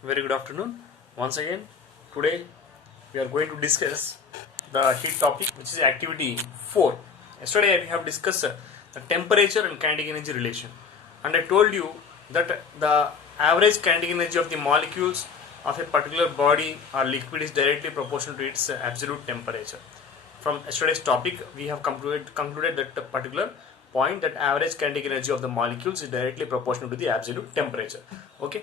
Very good afternoon. Once again, today we are going to discuss the heat topic, which is activity 4. Yesterday we have discussed the temperature and kinetic energy relation, and I told you that the average kinetic energy of the molecules of a particular body or liquid is directly proportional to its absolute temperature. From yesterday's topic, we have concluded that the particular point that average kinetic energy of the molecules is directly proportional to the absolute temperature. Okay.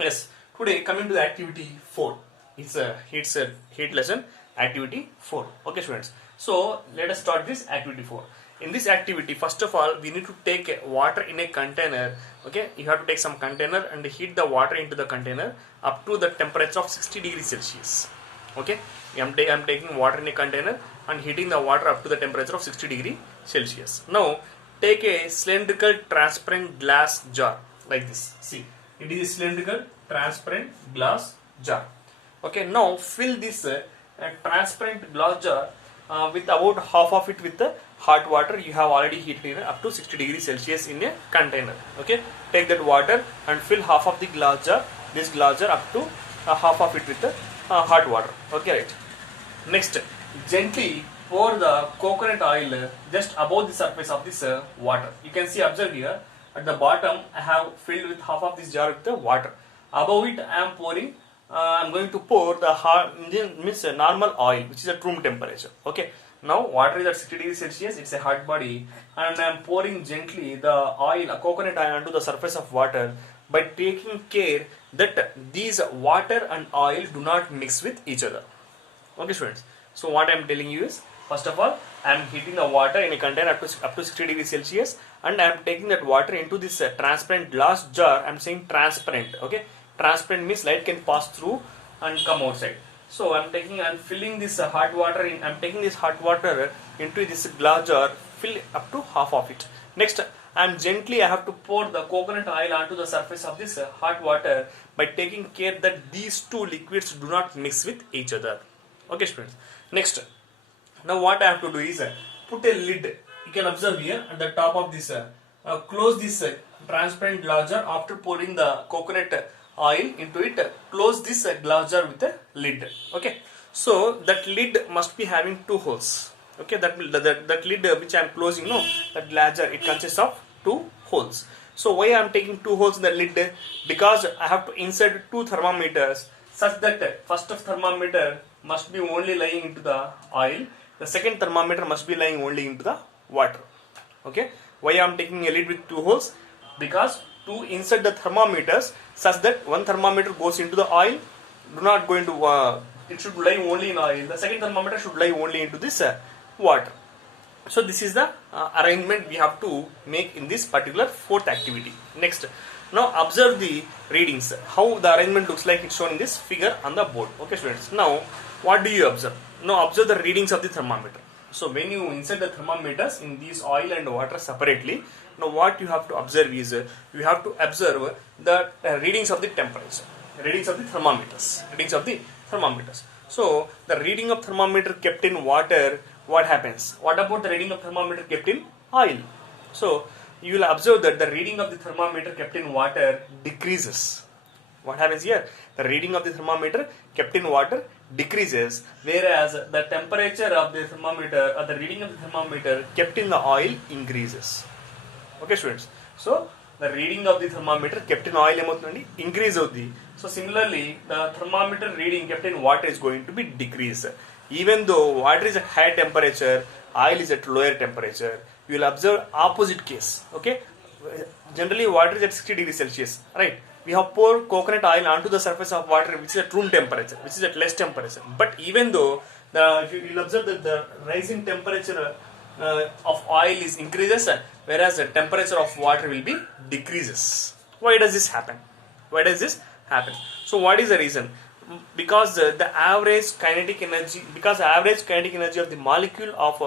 Yes, today coming to the activity 4. It's a heat lesson, activity 4. Okay, students. So let us start this activity 4. In this activity, first of all, we need to take water in a container. Okay, you have to take some container and heat the water into the container up to the temperature of 60 degrees Celsius. Okay, I'm taking water in a container and heating the water up to the temperature of 60 degree Celsius. Now take a cylindrical transparent glass jar like this. See, it is a cylindrical transparent glass jar. Okay, now fill this transparent glass jar with about half of it with the hot water you have already heated up to 60 degrees Celsius in a container. Okay, take that water and fill half of the glass jar, this glass jar up to half of it with the hot water. Okay, right. Next, gently pour the coconut oil just above the surface of this water. You can see, observe here, at the bottom I have filled with half of this jar with the water. Above it I am pouring, I am going to pour the normal oil, which is at room temperature. Okay, now water is at 60 degrees Celsius, it's a hot body, and I am pouring gently the oil, a coconut oil, onto the surface of water by taking care that these water and oil do not mix with each other. Okay, students. So what I am telling you is, first of all, I am heating the water in a container up to 60 degrees Celsius, and I am taking that water into this transparent glass jar. I am saying transparent. Okay, transparent means light can pass through and come outside. So I am filling this hot water in. I am taking this hot water into this glass jar, fill up to half of it. Next, I have to pour the coconut oil onto the surface of this hot water by taking care that these two liquids do not mix with each other. Okay, students. Next, now what I have to do is put a lid. You can observe here at the top of this, close this transparent glass jar. After pouring the coconut oil into it, close this glass jar with a lid. Okay, so that lid must be having two holes. Okay, that lid which I am closing, no, that glass jar, it consists of two holes. So why I am taking two holes in the lid? Because I have to insert two thermometers such that first of thermometer must be only lying into the oil, the second thermometer must be lying only into the water. Okay, why I am taking a lid with two holes? Because to insert the thermometers such that one thermometer goes into the oil, do not go into it should lie only in oil, the second thermometer should lie only into this water. So this is the arrangement we have to make in this particular fourth activity. Next, now observe the readings, how the arrangement looks like. It's shown in this figure on the board. Okay, students, now what do you observe? Now observe the readings of the thermometer. So when you insert the thermometers in these oil and water separately, now what you have to observe is you have to observe the readings of the temperature, readings of the thermometers, So the reading of thermometer kept in water, what happens? What about the reading of thermometer kept in oil? So you will observe that the reading of the thermometer kept in water decreases. What happens here? The reading of the thermometer kept in water decreases, whereas the temperature of the thermometer or the reading of the thermometer kept in the oil increases. Okay, students. So the reading of the thermometer kept in oil increase avudi. So similarly, the thermometer reading kept in water is going to be decreased. Even though water is at higher temperature, oil is at lower temperature, you will observe opposite case. Okay, generally water is at 60 degrees Celsius, right? We have poured coconut oil onto the surface of water, which is at room temperature, which is at less temperature. But even though you will observe that the rising temperature of oil is increases, whereas the temperature of water will be decreases. Why does this happen? So what is the reason? Because the average kinetic energy of the molecule of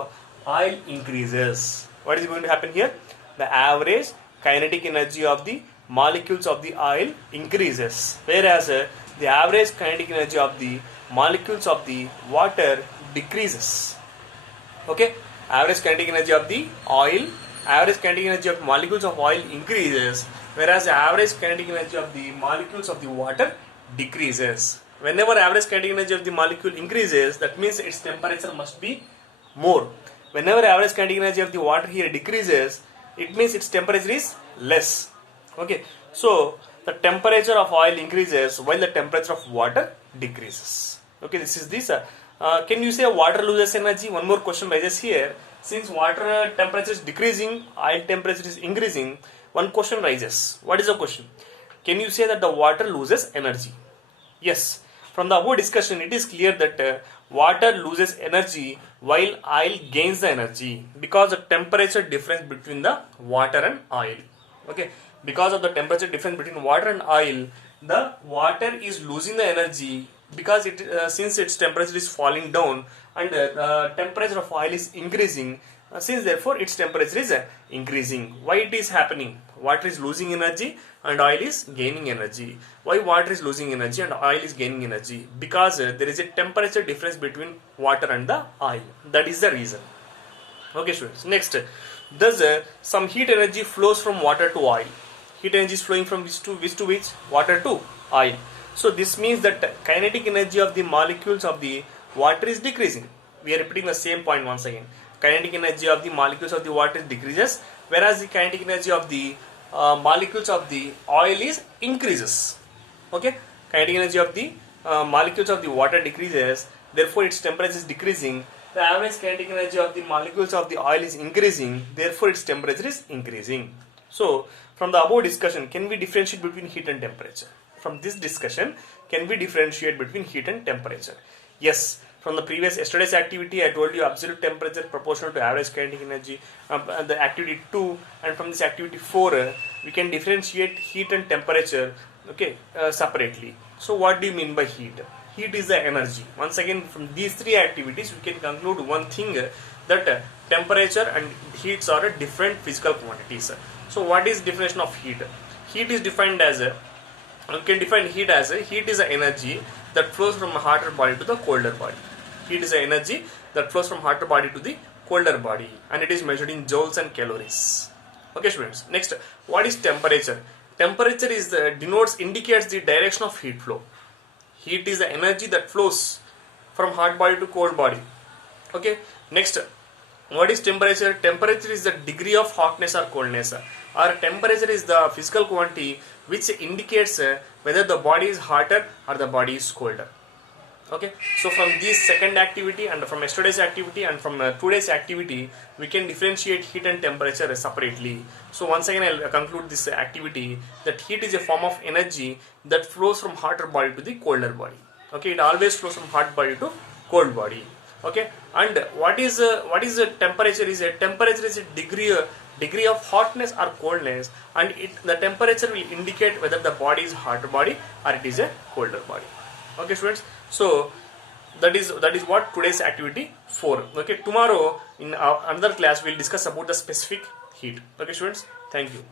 oil increases. What is going to happen here? The average kinetic energy of the molecules of the oil increases, whereas the average kinetic energy of the molecules of the water decreases. Okay, average kinetic energy of the oil, average kinetic energy of molecules of oil increases, whereas the average kinetic energy of the molecules of the water decreases. Whenever average kinetic energy of the molecule increases, that means its temperature must be more. Whenever average kinetic energy of the water here decreases, it means its temperature is less. Okay, so the temperature of oil increases while the temperature of water decreases. Okay, this is this. Can you say water loses energy? One more question rises here. Since water temperature is decreasing, oil temperature is increasing, one question rises. What is the question? Can you say that the water loses energy? Yes. From the above discussion, it is clear that water loses energy while oil gains the energy because of temperature difference between the water and oil. Okay, because of the temperature difference between water and oil, the water is losing the energy because it since its temperature is falling down and the temperature of oil is increasing. Since therefore its temperature is increasing. Why it is happening? Water is losing energy and oil is gaining energy. Why water is losing energy and oil is gaining energy? Because there is a temperature difference between water and the oil. That is the reason. Okay students, next, does some heat energy flows from water to oil? Heat energy is flowing from which to which? Water to oil. So this means that kinetic energy of the molecules of the water is decreasing. We are repeating the same point once again. Kinetic energy of the molecules of the water decreases, whereas the kinetic energy of the molecules of the oil is increases. Okay, kinetic energy of the molecules of the water decreases, therefore its temperature is decreasing. The average kinetic energy of the molecules of the oil is increasing, therefore its temperature is increasing. So from the above discussion, can we differentiate between heat and temperature? From this discussion, can we differentiate between heat and temperature? Yes. From the previous yesterday's activity, I told you absolute temperature proportional to average kinetic energy. The activity 2, and from this activity 4, we can differentiate heat and temperature, okay, separately. So what do you mean by heat? Heat is the energy. Once again, from these three activities, we can conclude one thing, that temperature and heats are different physical quantities. So what is definition of heat? Heat is defined as we can define heat as heat is the energy that flows from a hotter body to the colder body. Heat is the energy that flows from hotter body to the colder body, and it is measured in joules and calories. Okay students, next, what is temperature? Temperature is indicates the direction of heat flow. Heat is the energy that flows from hot body to cold body. Okay, next, what is temperature? Temperature is the degree of hotness or coldness. Or temperature is the physical quantity which indicates whether the body is hotter or the body is colder. Okay, so from this second activity and from yesterday's activity and from today's activity, we can differentiate heat and temperature separately. So once again, I'll conclude this activity that heat is a form of energy that flows from hotter body to the colder body. Okay, it always flows from hot body to cold body. Okay, and what is a temperature? Is a temperature is a degree of hotness or coldness, and the temperature will indicate whether the body is hotter body or it is a colder body. Okay students, so that is what today's activity 4. Okay, tomorrow in another class we'll discuss about the specific heat. Okay students, thank you.